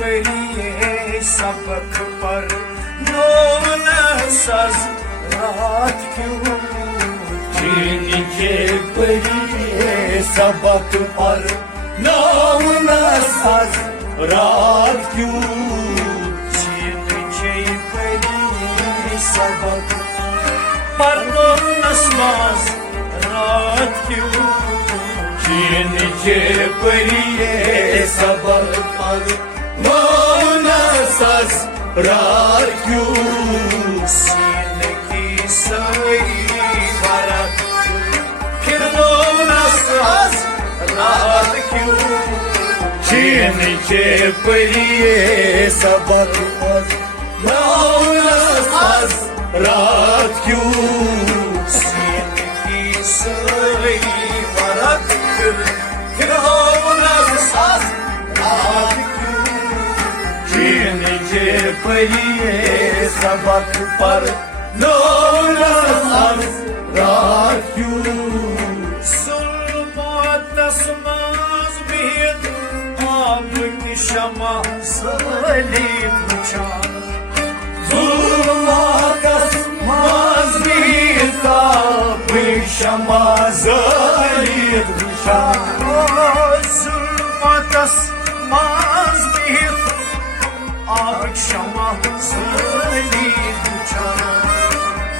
पढ़िए सबक पर नौन सज रात क्यों नीचे पढ़िए सबक पर नौन सज रात क्यों नीचे पढ़िए सबक पर नौन सज रात क्यों नीचे पढ़िए सबक पर नौन सज रात क्यों सीन की सही बरत फिर नौन सज रात क्यों नीचे पढ़िए सबक पर नौन सज रात क्यों सीन की सही बरत फिर नौन सज रात क्यों नीचे पढ़िए सबक पर नौन सज रात क्यों जुल्मतस मज बिहित आब की शमा सलीब वुचान जुल्मतस मज बिहित आब की शमा सलीब वुचान जुल्मतस मज बिहित आब की शमा सलीब वुचान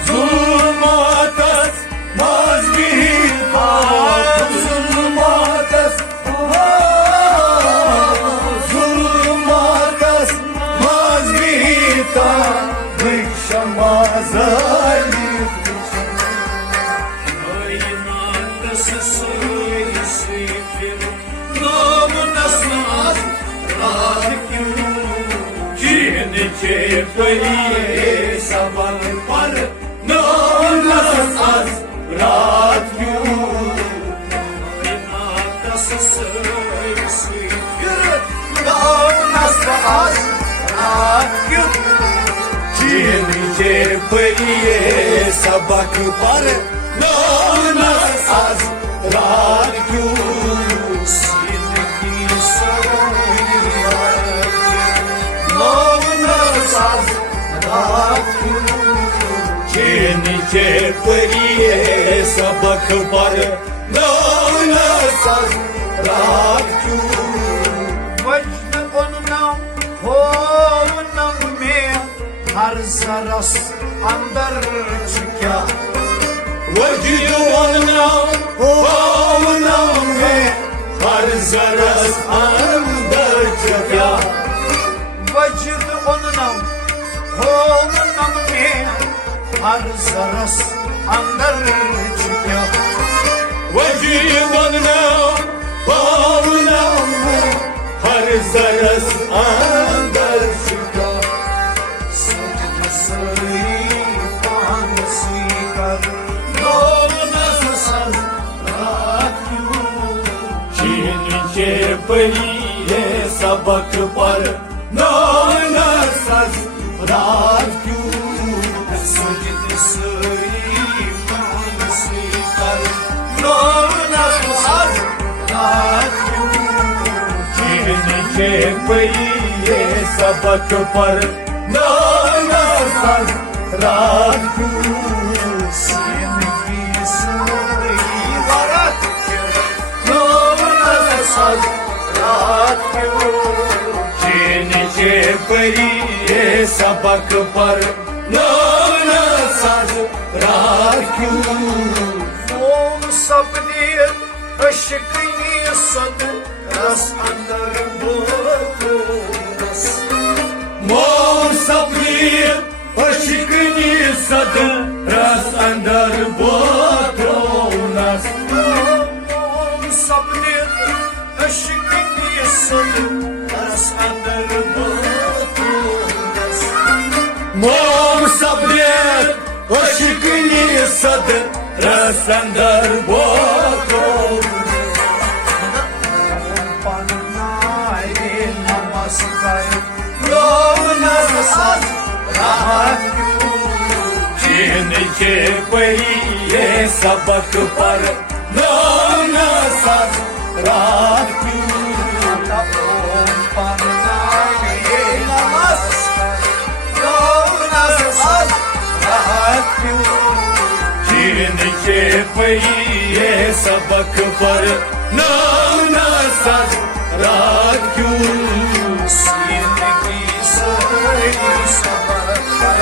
जुल्मतस मज बिहित जुल्मतस मज बिहित आब की शमा सलीब आयनातस सही से फिर नौन सज रात क्यों नीचे पढ़िए सबक पर नौन सज रात क्यों आयनातस सही से फिर नौन सज रात क्यों नीचे पढ़िए सबक पर नौन सज रात क्यों सीन की सही बरत नौन सज रात क्यों नीचे पढ़िए सबक पर नौन सज रात क्यों वजद उन्नम हो उन्नम में हर जरस अंदर क्या वजद उन्नम हो उन्नम में हर जरस अंदर क्या वजद उन्नम हो उन्नम में हर जरस अंदर क्या वजद उन्नम हो उन्नम में हर जरस अंदर क्या सजद सही पान सी कर नौन सज रात क्यों नीचे पढ़िए सबक पर नौन सज रात क्यों सजद सही पान सी कर नौन सज रात क्यों नीचे पढ़िए सबक पर नौन सज रात क्यों सीन की सही बरत नौन सज रात क्यों नीचे पढ़िए सबक पर नौन सज रात क्यों मोम सपने अशकनी सद रस अंदर बोतस मोम सपनी अशिकनी सद रस अंदर बोतोनस मोम सपने अशकनी सद रस अंदर बोतस मोम सपनी अशिकनी सद रस अंदर बोतोनस पन्नाए नमस्कार नौन सज रात क्यों नीचे पढ़िए सबक पर नौन सज रात क्यों पन्नाए पहिए सबक पर नाना साज रात क्यों सीन की सही सबक पर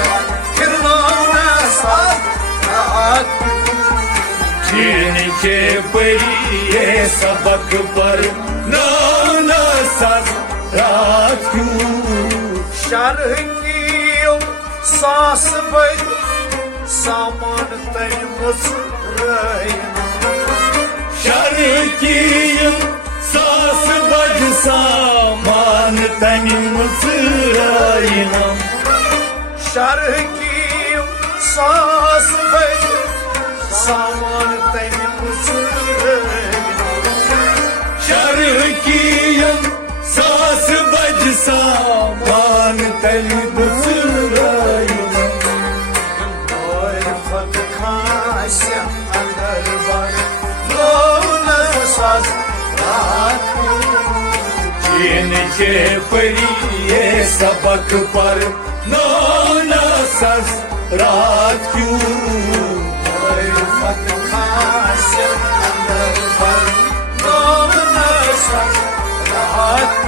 फिर नाना साज रात जिनके पहिए सबक पर नाना साज रात क्यों शरह की सास बज सामान तैमस शर की सास बज सामान तनिमस शरह की सास बज सामान तैमस शर की सास बज सामान तनिमस फत खास्य अंदर बन लोन साज रात जिनके पहिए सबक पर नाना सस रात क्यों फत खास्य अंदर बन लोन साज रात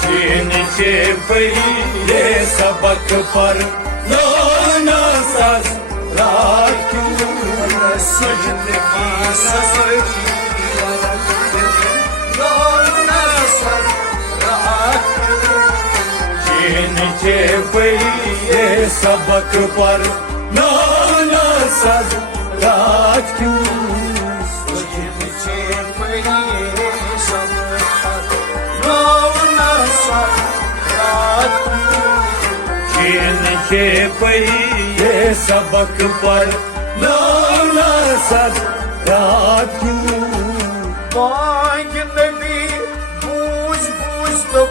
जिनके पहिए सबक पर नाना सस रात क्यों सजन की ससरी लोन साज रात जिनके पहिए सबक पर नाना सस रात क्यों जिनके पहिए सबक पर नाना सस रात क्यों बांग नबी बूझ बूझ तो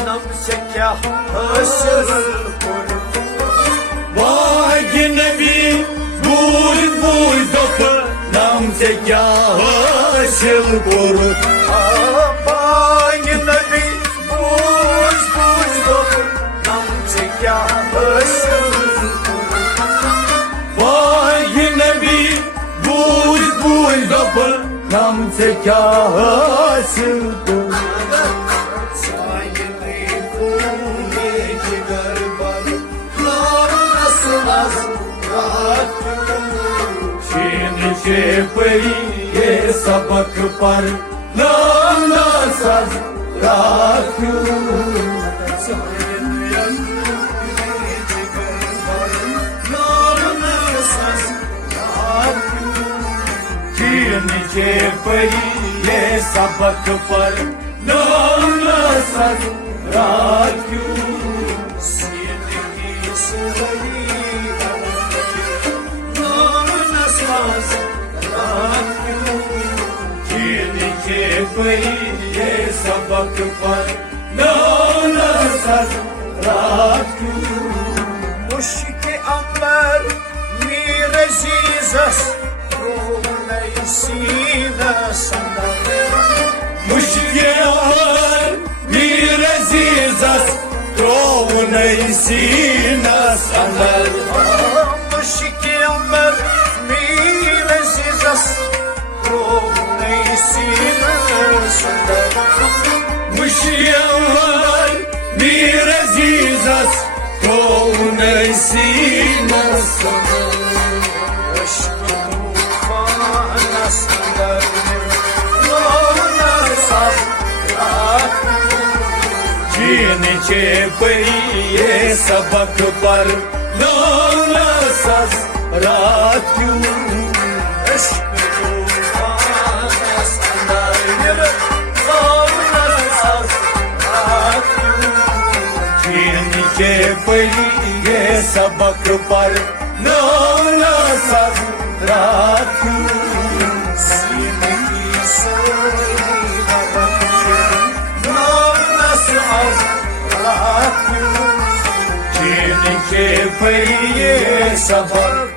नम से क्या हासिल करूं बाग नबी बूझ बूझ दुख नाम से क्या हासिल करूं बांग नबी बूझ बूझ तो नम से क्या हासिल बाग नबी बूझ बूझ दुख नाम से क्या हासिल करूं जिनके पहिए सबक पर नाना सस रात क्यों जिनके पहिए सबक पर नाना सस रात क्यों जिनके पहिए सबक पर नाना सस रात क्यों मुश्क अंबर मीर जीजस सीना संदर मुश्के मीर जीजस नहीं सीना संदर मुश्क अंबर मीर जीजस सीना संदर मुश्के मीर जीजस नहीं सीना संदर जिनके पहिए सबक पर नाना सस रात क्यों जिनके पहिए सबक पर नाना सस रात क्यों जिनके पहिए सबक